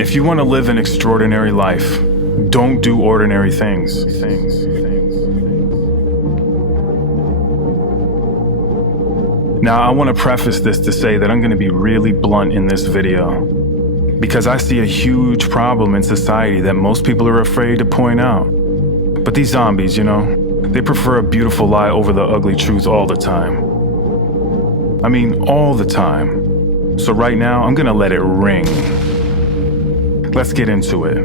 If you want to live an extraordinary life, don't do ordinary things. Now, I want to preface this to say that I'm going to be really blunt in this video, because I see a huge problem in society that most people are afraid to point out. But these zombies, they prefer a beautiful lie over the ugly truth all the time. I mean, all the time. So right now, I'm going to let it ring. Let's get into it.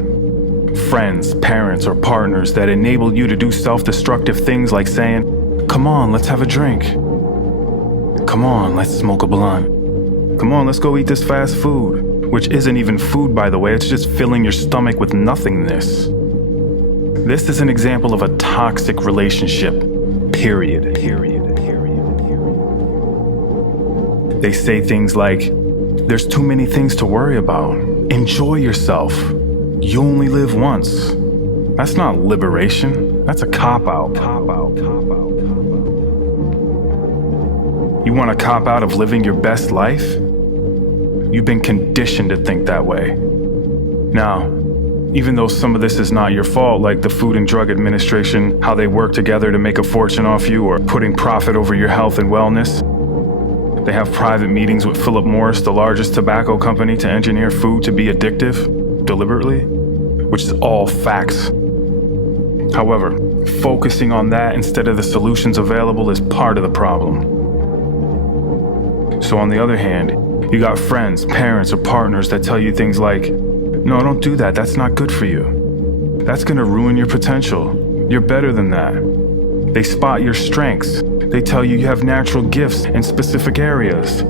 Friends, parents, or partners that enable you to do self-destructive things like saying, "Come on, let's have a drink. Come on, let's smoke a blunt. Come on, let's go eat this fast food," which isn't even food, by the way. It's just filling your stomach with nothingness. This is an example of a toxic relationship, period. They say things like, "There's too many things to worry about. Enjoy yourself. You only live once." That's not liberation. That's a cop-out. You want a cop-out of living your best life? You've been conditioned to think that way. Now, even though some of this is not your fault, like the Food and Drug Administration, how they work together to make a fortune off you, or putting profit over your health and wellness. They have private meetings with Philip Morris, the largest tobacco company, to engineer food to be addictive, deliberately, which is all facts. However, focusing on that instead of the solutions available is part of the problem. So on the other hand, you got friends, parents, or partners that tell you things like, "No, don't do that. That's not good for you. That's going to ruin your potential. You're better than that." They spot your strengths. They tell you have natural gifts in specific areas.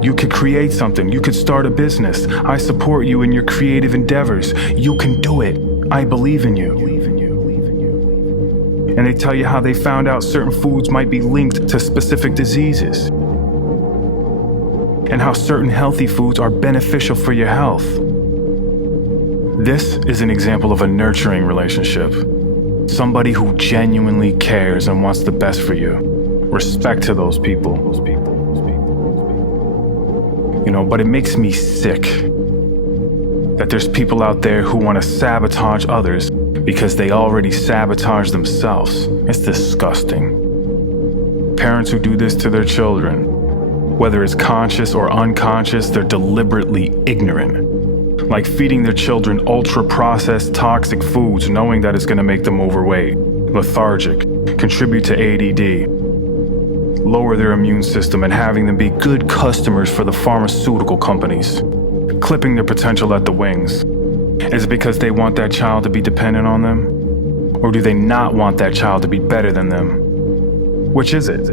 You could create something. You could start a business. I support you in your creative endeavors. You can do it. I believe in you. And they tell you how they found out certain foods might be linked to specific diseases, and how certain healthy foods are beneficial for your health. This is an example of a nurturing relationship. Somebody who genuinely cares and wants the best for you. Respect to those people. But it makes me sick that there's people out there who want to sabotage others because they already sabotage themselves. It's disgusting. Parents who do this to their children, whether it's conscious or unconscious, they're deliberately ignorant. Like feeding their children ultra-processed toxic foods knowing that it's going to make them overweight, lethargic, contribute to ADD, lower their immune system, and having them be good customers for the pharmaceutical companies, clipping their potential at the wings. Is it because they want that child to be dependent on them? Or do they not want that child to be better than them? Which is it?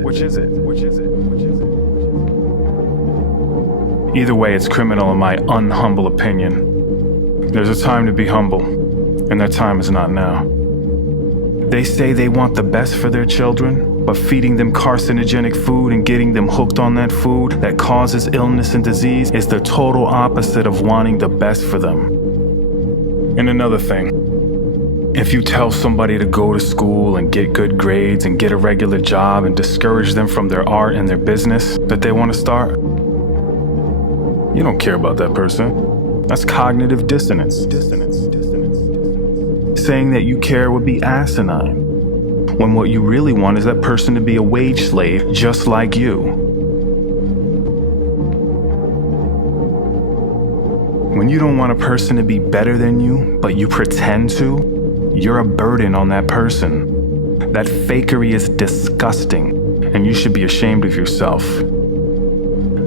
Either way, it's criminal in my unhumble opinion. There's a time to be humble, and that time is not now. They say they want the best for their children, but feeding them carcinogenic food and getting them hooked on that food that causes illness and disease is the total opposite of wanting the best for them. And another thing, if you tell somebody to go to school and get good grades and get a regular job and discourage them from their art and their business that they want to start, you don't care about that person. That's cognitive dissonance. Saying that you care would be asinine, when what you really want is that person to be a wage slave just like you. When you don't want a person to be better than you, but you pretend to, you're a burden on that person. That fakery is disgusting, and you should be ashamed of yourself.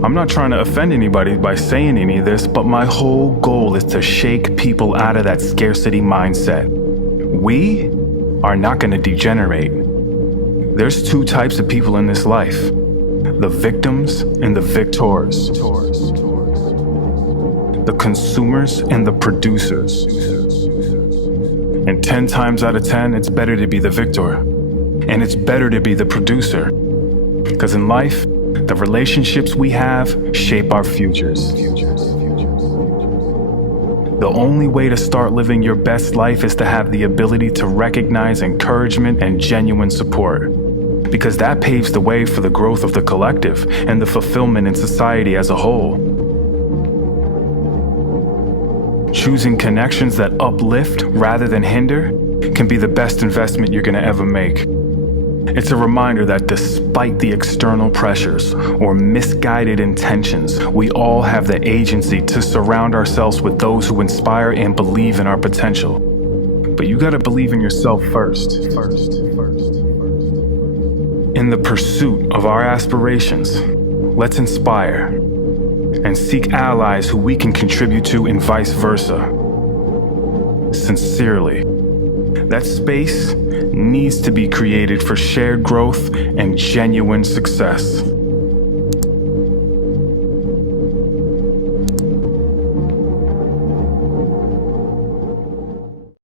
I'm not trying to offend anybody by saying any of this, but my whole goal is to shake people out of that scarcity mindset. We are not going to degenerate. There's two types of people in this life: the victims and the victors. The consumers and the producers. And 10 times out of 10, it's better to be the victor. And it's better to be the producer. Because in life, the relationships we have shape our futures. The only way to start living your best life is to have the ability to recognize encouragement and genuine support, because that paves the way for the growth of the collective and the fulfillment in society as a whole. Choosing connections that uplift rather than hinder can be the best investment you're going to ever make. It's a reminder that despite the external pressures or misguided intentions, we all have the agency to surround ourselves with those who inspire and believe in our potential. But you gotta believe in yourself first. In the pursuit of our aspirations, let's inspire and seek allies who we can contribute to and vice versa. Sincerely. That space needs to be created for shared growth and genuine success.